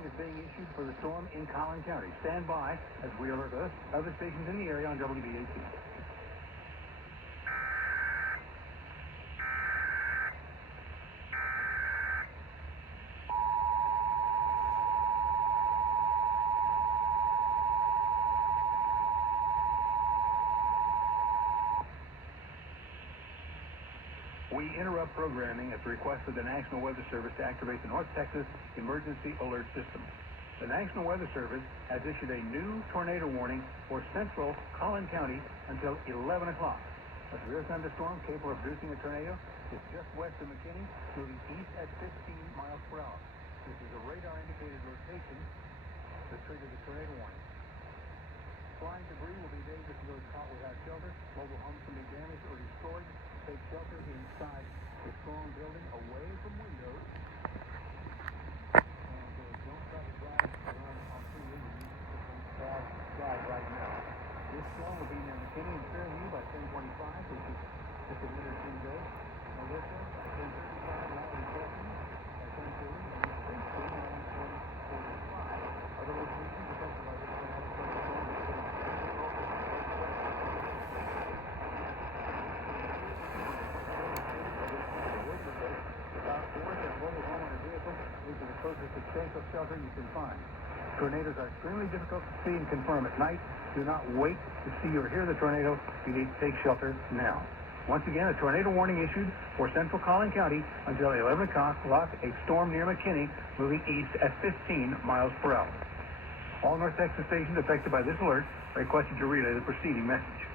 warning is being issued for the storm in Collin County. Stand by as we alert other stations in the area on WBAP. We interrupt programming at the request of the National Weather Service to activate the North Texas Emergency Alert System. The National Weather Service has issued a new tornado warning for central Collin County until 11 o'clock. A severe thunderstorm capable of producing a tornado is just west of McKinney, moving east at 15 miles per hour. This is a radar-indicated location to trigger the tornado warning. Flying debris will be dangerous to those caught without shelter. Mobile homes can be damaged or destroyed. Take shelter inside the strong building, away from windows. And don't try to drive around on freeway. You need to bad drive right now. This storm will be near McKinney and Fairview by 10:25, which is just a minute or two ago. Melissa by 10:35, and Island Crossing by 10:30, and Princeton around 10:45. Other locations affected by this dramatic thunderstorm include to the closest substantial shelter you can find. Tornadoes are extremely difficult to see and confirm at night. Do not wait to see or hear the tornado. You need to take shelter now. Once again, a tornado warning issued for central Collin County until 11 o'clock. A storm near McKinney moving east at 15 miles per hour. All North Texas stations affected by this alert are requested to relay the preceding message.